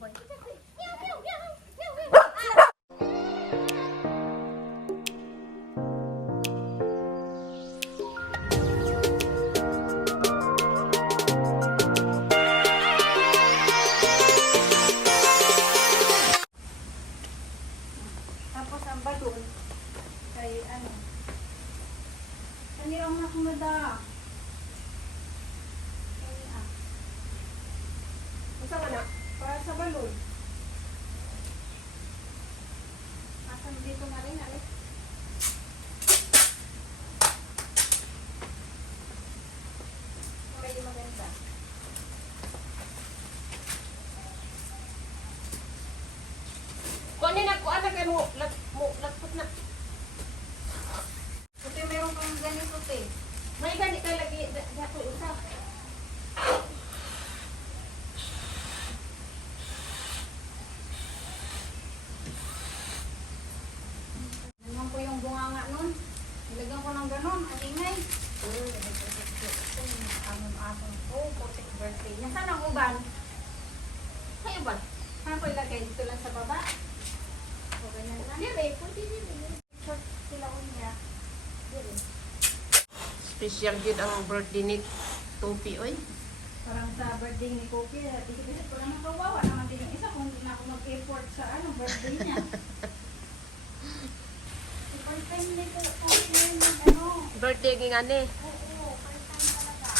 boy. Tapos ang balon kay ano. Kanirang nakumada. Masa ka na? Para sa balon. Asan dito na rin, Alex? Medyo maganda. Kung na kuan na kay mo lagpot na. Ito meron kang ganito, te. May gani kay lagi dato usa. Naman ko yung bunganga nun. Nilagyan ko ng ganon. Ang ingay. Anong-anong. Oh, putik birthday niya. Saan ang uban? Kayo ba? Saan ko ilagay? Dito lang sa baba? O ganyan lang. Dire, kunti dire. Short sila ko niya. Dire. Special gid ang birthday ni Topi oy. Parang sa birthday ni Kopi, tigipisit ko lang nakawawa naman din yung isa kung hindi na ako mag-effort sa birthday niya. First time ni Kopi ano. Birthday gi ngani. Oo, first time talaga.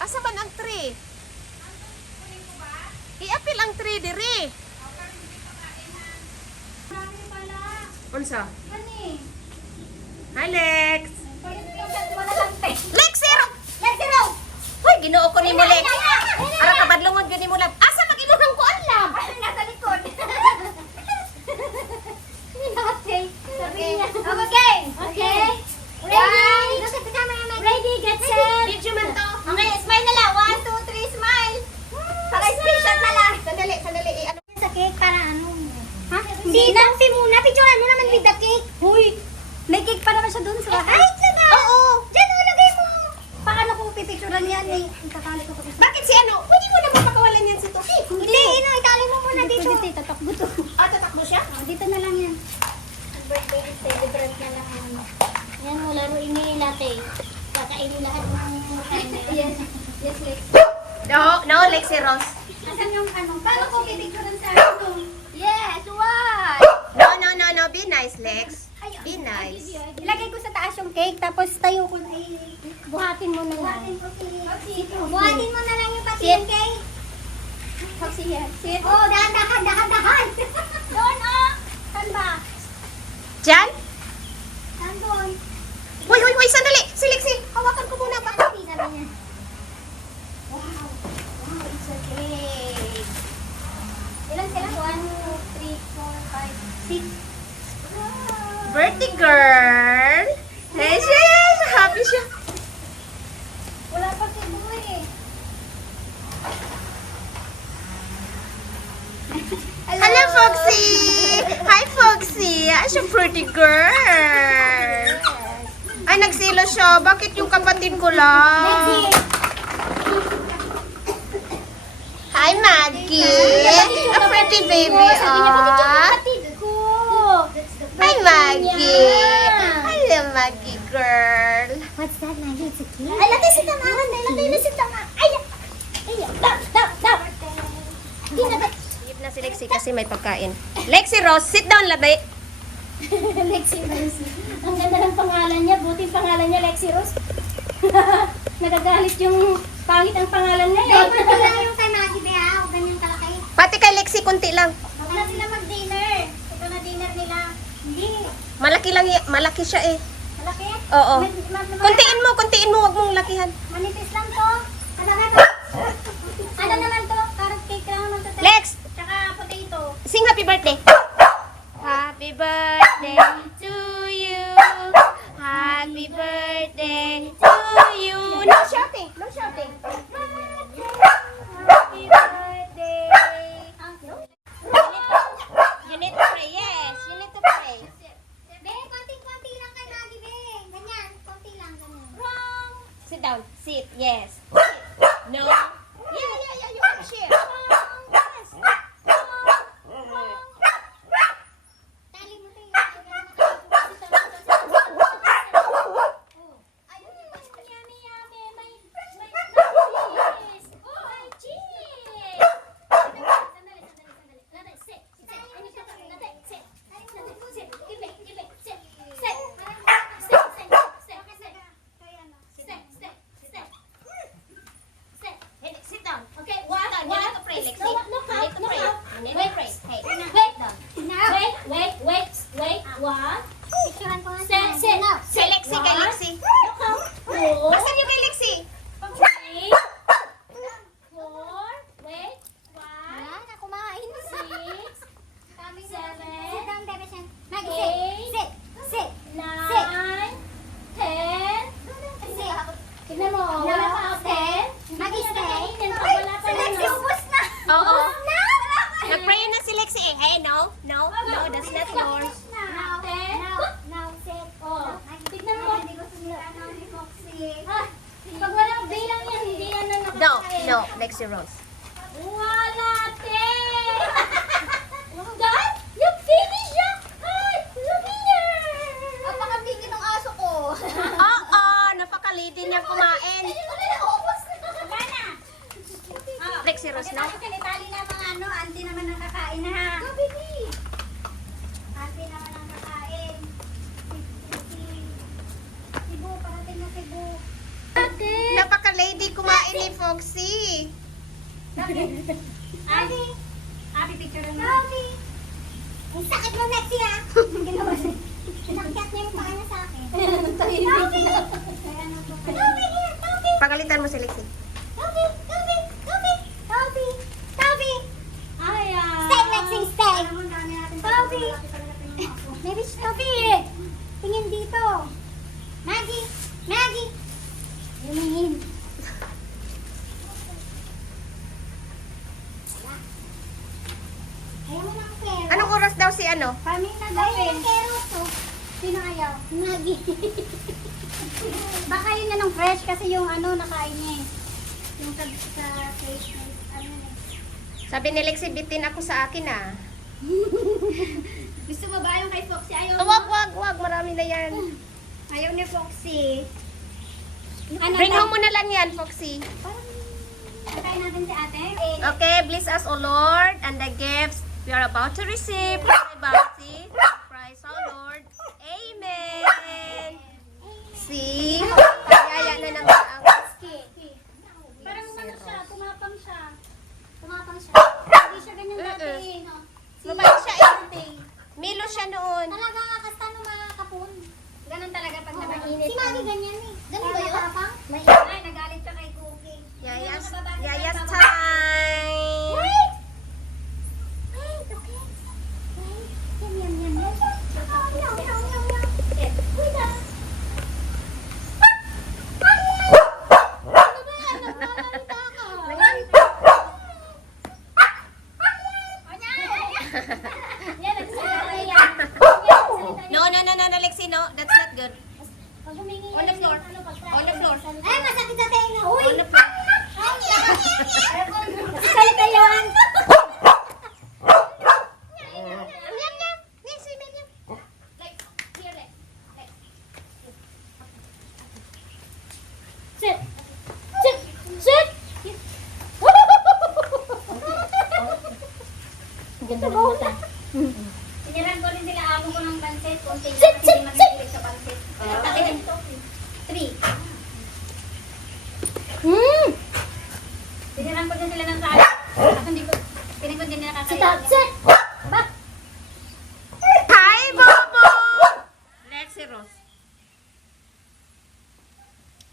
Asa man ang tree? Kunin ko ba? I-apil ang tree dire. Pero hindi pa kainan. Marami pala. Unsa? Gani. Hi Lex. Wala lang te. Lex zero. Let's go! Hoy, Ginoo ko nimo Lex. Ara Ara ka badlongon gyud nimo Lex. Asa mag-imuhang ko alam? nasa likod. Okay. Sabi niya. Okay. Okay. Ready? Look at the camera. Ready, get set. Video man to. Okay, smile na lang. 1, 2, 3, smile. Para screenshot na lang. Sandali, sandali. Ano? Sa cake para ano? Ha? Hindi, Nancy muna. Picturean mo naman with the cake. Huy. May cake pa naman siya dun sa... Ay, talaga? Oo. Diyan, lagay mo. Paano ko pipicturean yan? Ikakali ko pa. Bakit si ano? Pwede mo naman pakawalan yan si Topi. Hindi, ikali mo muna dito. Dito, tatakbo to. Ah, tatakbo siya? Dito na lang yan. Birthday celebrate na lang ano. Yan mo, laruin niyo yung latte. Kakainin lahat ng Yes. Yes, Lex. No, Lexi Rose. Asan yung ano? Paano ko pipicturean sa ano? Yes, why? No. Be nice, Lex. Be nice. Ilagay ko sa taas yung cake, tapos tayo ko na buhatin mo na lang. Buhatin mo na lang yung pati yung cake. Foxy yan. Sit. Oh, dahan. Doon, oh. Saan ba? Diyan? Saan doon? Hoy, sandali. Si Lexi, hawakan ko muna ba? Sabi niya. Wow. Wow, it's a cake. Ilan sila? 1, 2, 3, 4, 5, 6. Birthday girl. Hey, yes, happy siya. Wala pa si Boy eh. Hello, Foxy. Hi, Foxy. Ay, siya pretty girl. Ay, nagsilo siya. Bakit yung kapatid ko lang? Hi, Maggie. A pretty baby, ah. Hi, Maggie. Hello, Maggie girl. What's that, Maggie? It's a cake. Ay, lagay si Tamaran. Lagay na si Tamaran. Ay! Stop! Sip na si Lexi kasi may pagkain. Lexi Rose, sit down, labi. Lexi Rose. Ang ganda ng pangalan niya. Buti pangalan niya, Lexi Rose. Nagagalit yung pangit ang pangalan niya. Ito lang yung kay Maggie, Bea. Huwag ganyang kalaki. Pati kay Lexi, kunti lang. Huwag na sila mag-dinner. Ito na dinner nila. Hindi. Malaki lang, malaki siya eh. Malaki? Oo. Kuntiin mo, wag mong lakihan. Manipis lang to. Ano naman to? Carrot cake lang naman to. Lex, Tsaka potato. sing happy birthday. Happy birthday to you. Happy birthday to you. No shouting, no shouting. Happy birthday. You need to pray, yes. You need to pray. Be, konti-konti lang kay Maggie, be. Ganyan, konti lang, ganyan. Wrong. Sit down. Sit, yes. Sit. No. Yeah. Share. Tali mo tayo. Yummy, yummy. May cheese. Oh, may cheese. Sandali. Late, sit. I need to late, sit. Sit. Give it. Sit. Sit. Hey, sit down. Okay, Sit down. You need to pray, Lexi. Look You need to pray. You need to Wait. pray. Hey, Wait. down. Wait. One. Picturean ko nga Sit. Si Lexi kay Lexi. Two. Asan yung kay Lexi? Three. Four. Wait. Five. Wala na kumain. Six. Seven. Sit down, Bebe Shen. Maggie, Eight. sit. Sit. Nine. 10. Sit. Tignan mo, wala pa ako 10. Maggie, stay. Wala pa Si Lexi, na. ubos na. Oo. Na. Nag-pray na si Lexi eh. Hey, no, that's not yours. Now, 10. now, sit. Oh, tignan mo. Hindi ko sumira ni Foxy. Ah, pag walang bilang yan, hindi yan na nakakain. No, Lexi Rose. Wala, te! Dad, you finish ya? Hi, look here! Napakabigin ng aso ko. Oo, napakalidi niya kumain. Ubos na. Wala na. Lexi Rose, no? Pagkatapos kanitali na mga auntie naman ang kakain na ha. Go, baby. Auntie naman ang kakain. Cebu, parating na Cebu. Ate! Napakalady kumain ni Foxy. Abi, picture mo. Toby! Ang sakit mo, Lexi, ha? Ginawa niya. Nakikat niya yung paa niya sa akin. Toby! Toby, here! Toby! Pagalitan mo si Lexi. Toby! Toby! Toby! Toby! Toby! Ay, Stay, Lexi! Stay! Toby! Maybe Toby! Tingin dito. Maggie! Maggie! Lumingin. Ayaw mo ng carrot. Anong oras daw si ano? Kami na gawin. Carrot to. Sino ayaw? Maggie. Baka yun na ng fresh kasi yung ano nakain niya eh. Yung sa face ano eh. Sabi ni Lexi, bitin ako sa akin ah. Gusto mo ba yung kay Foxy? Ayaw Wag. Marami na yan. Ayaw ni Foxy. Ano Bring home mo na lang yan, Foxy. Patayin natin si ate. Okay, bless us, O Lord, and the gifts we are about to receive from the bounty. Praise our Lord. Amen. See? Yaya na naman ang... parang ano siya, tumapang siya. Tumapang siya. Hindi siya ganyan dati. No? Mabait siya eh. Milo siya noon. Talaga kakasta nung mga kapun. Ganun talaga pag Oo. nakainit. Si Maggie ganyan eh. Ganun ba yun? Ay, nagalit siya kay Cookie. Yaya's time. Wait! Wait, okay. Wait. Yum. Oh, yum. Wait ah. Yan, nagsasalita yan. No, Lexi, no. That's not good. Pag humingi On the yan, floor. ano, pag- On the floor. Ay, masakit sa tenga. Uy! On the floor. Salita yan. Like, here, like. Sit. Ganda ng mata. Siniran ko rin sila amo ko ng pansit. Kunti na Sit, kasi sit, hindi makikilig sa pansit. Takitin. 3. Siniran ko din sila ng kalat. At hindi ko, piling ko din nila kakalimutan. Sit. Back. Hi, Bobo! Lexi Rose.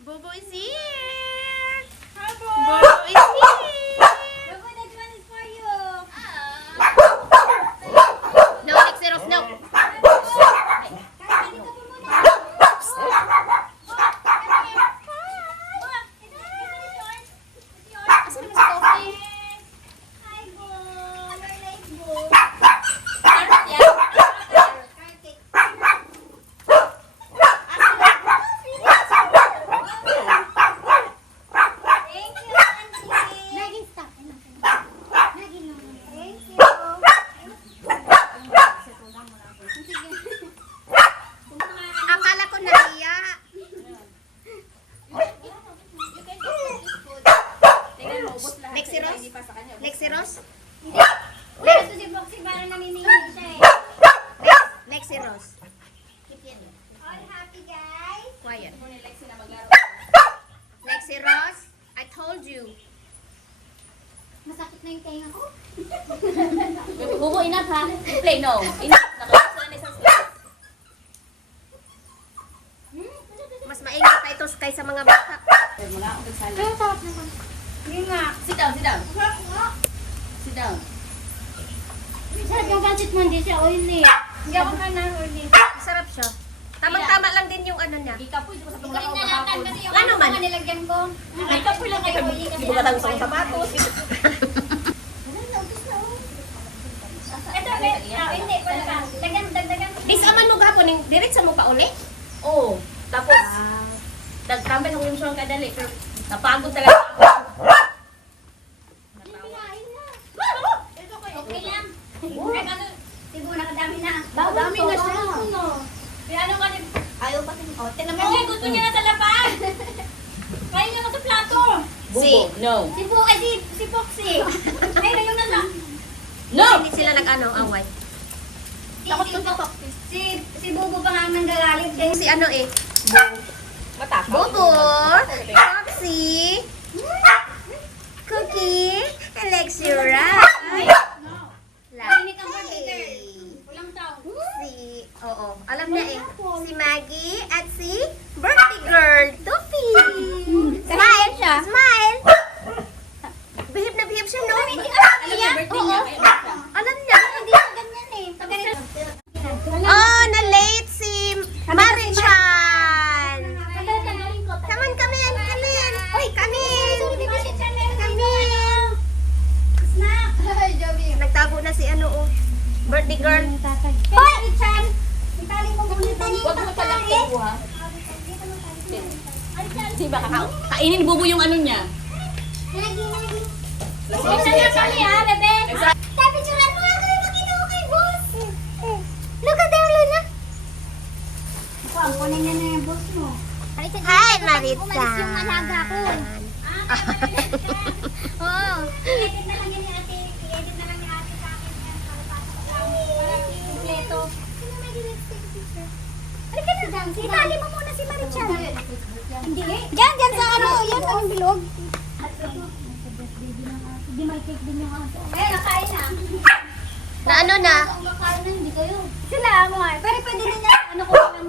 Bobo is here. Bobo is here. Look, that one is for you. No, Lexi Rose, no. Kaya dito po muna. Asan na si Coffee? Hi, Bo. Your life, Bo. Carrot yan. Kartik. Thank you, Auntie. Maggie, stop. Rose? Gusto si Boxy para namimili siya eh. Next si Rose. All happy guys. Quiet. Next si Rose. I told you. Masakit na yung tenga ko. Bubo, enough ha. Play, no. Enough. Nakapos na isang slide. Mas maingat tayo ito kaysa mga bata. Mula akong nagsali. Pero sarap naman. Yun nga. Sit down, sit down. Sarap nga. Sit down. Sarap yung gadget mo, hindi siya oily. Hindi ako ka na oily. Sarap siya. Tamang-tama lang din yung ano niya. Hindi ka po, hindi ko sa Hindi tumula ko ko rin nalatan kahapon. kasi yung Ano man? mga nilagyan ko. Hindi ka po lang kayo. Hindi ko katang gusto kong sapatos. Ito, hindi. Wala ka. Dagdagan. Disaman mo gapon, diretsa mo pa uli? Oo. Tapos, nagtambay sa kong yung kadali. Pero napagod talaga ako. Okay lang. Ay, ano, siguro nakadami na. Dami na siya. Kaya ano ka din? Ayaw pa din. O, tinan mo. Kasi gusto niya na sa lapan. Kaya niya na sa plato. Bubo, no. Si Bu, ay si Foxy. Ay, na yung nasa. No! Hindi sila nag-away. Takot ko sa Foxy. Si Bubu pa nga nanggagalit din. Si ano eh, Matakaw. Bobo, Foxy, Cookie, Alexira. Narinig ang computer. Walang tao. Oo, alam niya eh. Si Maggie at si birthday girl, Tupi. Smile siya. Smile. Behave na behave siya, no? Alam niya, birthday niya. Oo. Kaya ulit siya. Alam niya. Hindi na ganyan eh. Pag ganito. Oh, na-late si Marichan. Tanggalin ko. Come on, come in, come in. Uy, come in. Come in. Snack. Nagtago na si ano, oh. Birthday girl. Hoy! Richard! Itali mo muna ni Huwag mo talak yung buha. Di ba kainin bubo yung ano niya? Lagi. Kasi Huwag na nga kami ha, bebe. Exact- Sabi tsuran mo nga kami makita ko kay boss. Look at them, Luna. Ako, ang kunin niya na yung boss mo. Hi, Maritza. Umalis yung alaga ko. Oo. I-edit na lang yan ni ate. I-edit na lang ni ate sa akin yan. Para pasok ko lang. Para kompleto. Sino may dinag-take picture? Halika na dyan. Itali mo muna si Marichan. Hindi. Diyan sa ano. Yan ang bilog. Hindi may cake din yung aso. Eh, nakain na. Na ano na? Ang kakain na, hindi kayo. Sila mo eh. Pero pwede din niya. Ano ko lang.